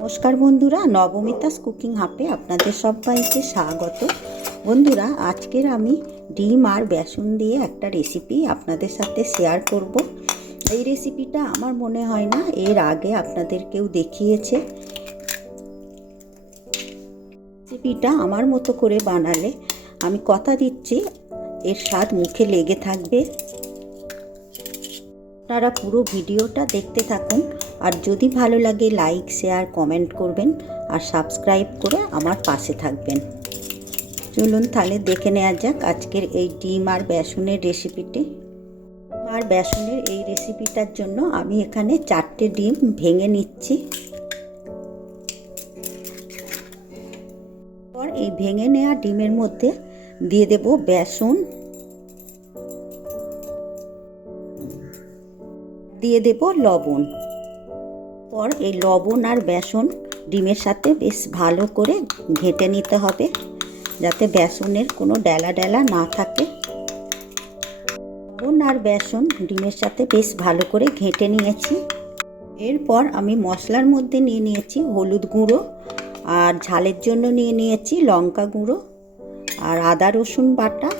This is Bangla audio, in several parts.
নমস্কার বন্ধুরা, নবমিতাস কুকিং হাপে আপনাদের সবাইকে স্বাগত। বন্ধুরা, আজকের আমি ডিম আর বেসন দিয়ে একটা রেসিপি আপনাদের সাথে শেয়ার করব। এই রেসিপিটা আমার মনে হয় না, এর আগে আপনাদের কেউ দেখিয়েছে। রেসিপিটা আমার মতো করে বানালে আমি কথা দিচ্ছি, এর স্বাদ মুখে লেগে থাকবে। আপনারা পুরো ভিডিওটা দেখতে থাকুন। আর যদি ভালো লাগে লাইক শেয়ার কমেন্ট করবেন আর সাবস্ক্রাইব করে আমার পাশে থাকবেন। চলুন তাহলে দেখে নেওয়া যাক আজকের এই ডিম আর বেসনের রেসিপিটি আর বেসনের এই রেসিপিটার জন্য আমি এখানে চারটে ডিম ভেঙে নিচ্ছি। পর এই ভেঙে নেওয়া ডিমের মধ্যে দিয়ে দেব বেসন। দিয়ে দেব লবণ। পর এই লবণ আর বেসন ডিমের সাথে বেশ ভালো করে ঘেটে নিতে হবে, যাতে বেসনের কোনো ডেলা ডেলা না থাকে। লবণ আর বেসন ডিমের সাথে বেশ ভালো করে ঘেটে নিয়েছি। এরপর আমি মশলার মধ্যে নিয়ে নিয়েছি হলুদ গুঁড়ো আর ঝালের জন্য নিয়ে নিয়েছি লঙ্কা গুঁড়ো আর আদা রসুন বাটা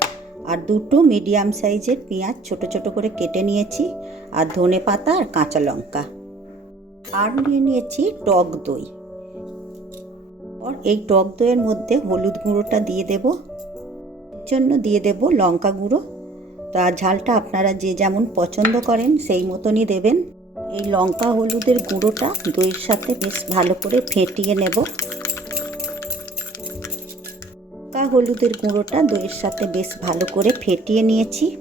আর দুটো মিডিয়াম সাইজের পেঁয়াজ ছোট ছোট করে কেটে নিয়েছি আর ধনে পাতা আর কাঁচা লঙ্কা। আর নিয়ে নিয়েছি টক দই। এই টক দইয়ের মধ্যে হলুদ গুঁড়োটা দিয়ে দেব। জন্য দিয়ে দেব লঙ্কা গুঁড়ো। তা ঝালটা আপনারা যে যেমন পছন্দ করেন সেই মতনই দেবেন। এই লঙ্কা হলুদের গুঁড়োটা দইয়ের সাথে বেশ ভালো করে ফেটিয়ে নেব। লঙ্কা হলুদের গুঁড়োটা দইয়ের সাথে বেশ ভালো করে ফেটিয়ে নিয়েছি।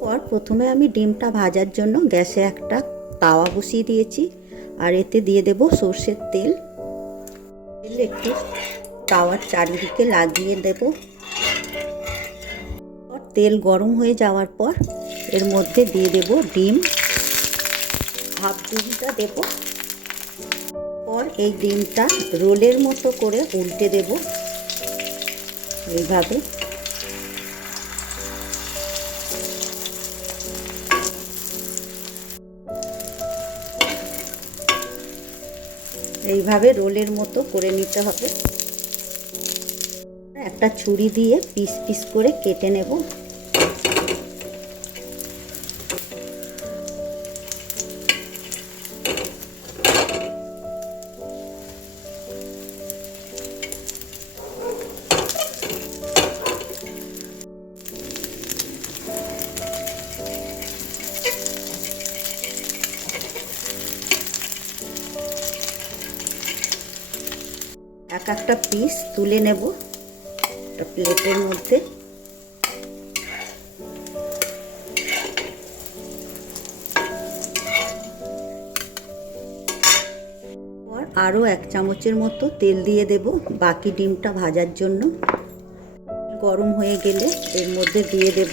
পর প্রথমে আমি ডিমটা ভাজার জন্য গ্যাসে একটা তাওয়া বসিয়ে দিয়েছি। আর এতে দিয়ে দেব সর্ষের তেল। তেল একটু তাওয়ার চারিদিকে লাগিয়ে দেব। তেল গরম হয়ে যাওয়ার পর এর মধ্যে দিয়ে দেব ডিম। হাফ ডিমটা দেব। পর এই ডিমটা রোলের মতো করে উল্টে দেব। এইভাবে। এইভাবে রোলের মতো করে নিতে হবে। একটা ছুরি দিয়ে পিস পিস করে কেটে নেব। এক একটা পিস তুলে নেব একটা প্লেটের মধ্যে। আরও এক চামচের মতো তেল দিয়ে দেব বাকি ডিমটা ভাজার জন্য। গরম হয়ে গেলে এর মধ্যে দিয়ে দেব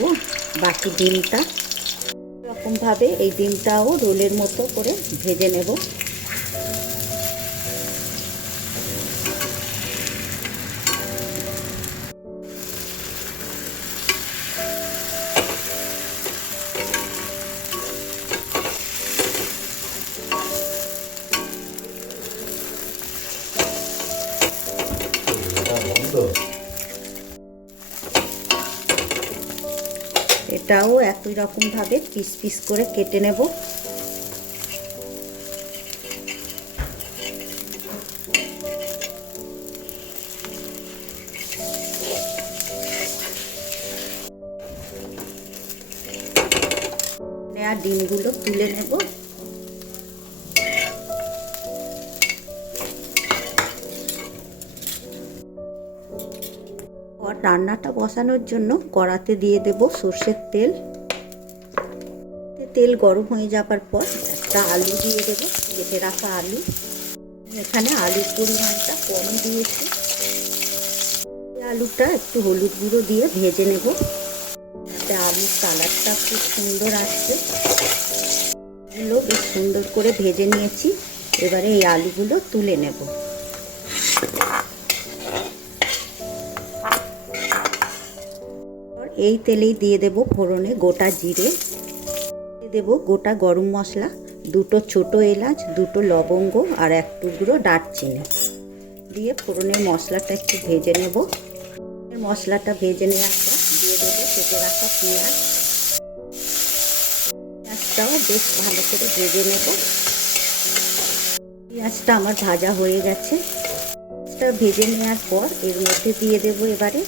বাকি ডিমটা। এরকমভাবে এই ডিমটাও রোলের মতো করে ভেজে নেব। এটাও একই রকমভাবে পিস পিস করে কেটে নেব। নেওয়া ডিমগুলো তুলে নেব। রান্নাটা বসানোর জন্য কড়াতে দিয়ে দেব সর্ষের তেল। তেল গরম হয়ে যাবার পর একটা আলু দিয়ে দেবো কেটে রাখা আলু। এখানে আলুর পরিমাণটা কম দিয়েছি। আলুটা একটু হলুদ গুঁড়ো দিয়ে ভেজে নেব। যাতে আলুর কালারটা খুব সুন্দর আসছে। এগুলো বেশ সুন্দর করে ভেজে নিয়েছি। এবারে এই আলুগুলো তুলে নেব। এই তেলেই দিয়ে দেব ফোড়নে গোটা জিরে। দিয়ে দেব গোটা গরম মশলা, দুটো ছোট এলাচ, দুটো লবঙ্গ আর এক টুকরো দারচিনি। দিয়ে ফোড়নের মশলাটা একটু ভেজে নেব। মশলাটা ভেজে নেওয়ার পর দিয়ে দেবো কেটে রাখা পেঁয়াজ। পেঁয়াজটাও বেশ ভালো করে ভেজে নেব। পেঁয়াজটা আমার ভাজা হয়ে গেছে। পেঁয়াজটা ভেজে নেওয়ার পর এর মধ্যে দিয়ে দেবো এবারে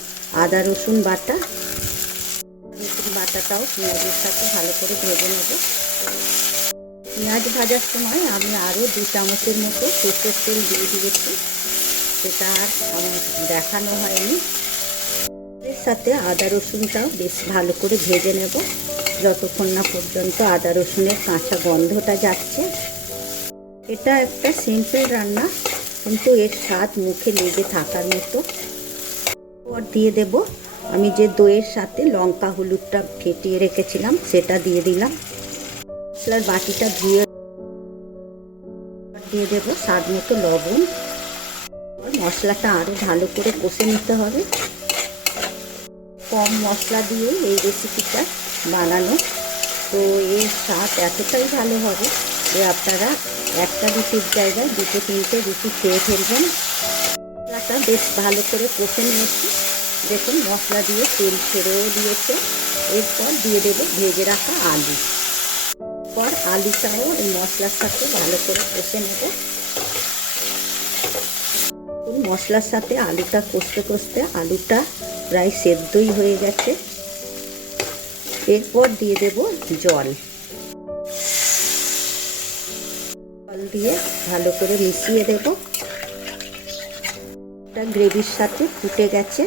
আদা রসুন বাটা। বাটাটাও পেঁয়াজের সাথে ভালো করে ভেজে নেব। পেঁয়াজ ভাজার সময় আমি আরও দু চামচের মতো সর্ষের তেল দিয়ে দিয়েছি। সেটা আর আমার দেখানো হয়নি। এর সাথে আদা রসুনটাও বেশ ভালো করে ভেজে নেব। যতক্ষণ না পর্যন্ত আদা রসুনের কাঁচা গন্ধটা যাচ্ছে। এটা একটা সিম্পল রান্না, কিন্তু এর স্বাদ মুখে লেগে থাকার মতো। দিয়ে দেব আমি যে দইয়ের সাথে লঙ্কা, হলুদটা ফেটিয়ে রেখেছিলাম, সেটা দিয়ে দিলাম। মশলার বাটিটা ধুয়ে দিয়ে দেবো স্বাদ মতো লবণ। মশলাটা আরও ভালো করে কষে নিতে হবে। কম মশলা দিয়ে এই রেসিপিটা বানানো। তো এর স্বাদ এতটাই ভালো হবে যে আপনারা একটা রুটির জায়গায় দুটো, তিনটে রুটি খেয়ে ফেলবেন। মশলাটা বেশ ভালো করে কষে নিয়েছি। দেখুন, মশলা দিয়ে তেল ছেড়েও দিয়েছে। এরপর দিয়ে দেবো ভেজে রাখা আলু। পর আলুটাও এই মশলার সাথে ভালো করে কষে নেব। মশলার সাথে আলুটা কষতে কষতে আলুটা প্রায় সেদ্ধই হয়ে গেছে। এরপর দিয়ে দেব জল। জল দিয়ে ভালো করে মিশিয়ে দেব। গ্রেভির সাথে ফুটে গেছে।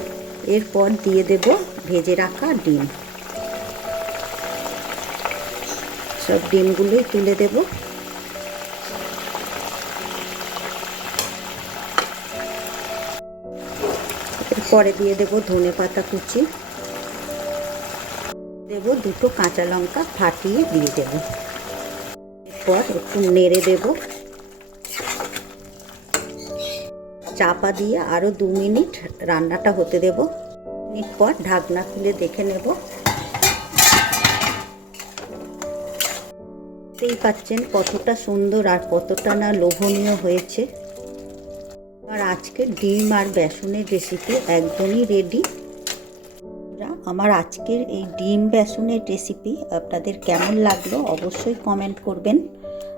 এরপর দিয়ে দেব ভেজে রাখা ডিম। সব ডিমগুলোই তুলে দেব। এরপরে দিয়ে দেব ধনে পাতা কুচি। দেব দুটো কাঁচা লঙ্কা ফাটিয়ে দিয়ে দেব। এরপর একটু নেড়ে দেব। চাপা দিয়ে আরও দু মিনিট রান্নাটা হতে দেব। মিনিট পর ঢাকনা খুলে দেখে নেব। দেখতেই পাচ্ছেন কতটা সুন্দর আর কতটা না লোভনীয় হয়েছে। আর আজকে ডিম আর বেসনের রেসিপি একদমই রেডি আমার আজকের এই ডিম বেসনের রেসিপি আপনাদের কেমন লাগল অবশ্যই কমেন্ট করবেন।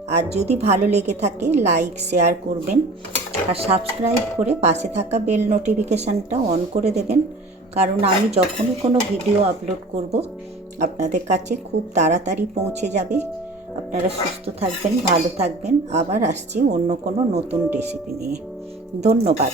আর যদি ভালো লেগে থাকে লাইক শেয়ার করবেন। আর সাবস্ক্রাইব করে পাশে থাকা বেল নোটিফিকেশানটা অন করে দেবেন। কারণ আমি যখনই কোনো ভিডিও আপলোড করব, আপনাদের কাছে খুব তাড়াতাড়ি পৌঁছে যাবে। আপনারা সুস্থ থাকবেন, ভালো থাকবেন। আবার আসছি অন্য কোনো নতুন রেসিপি নিয়ে। ধন্যবাদ।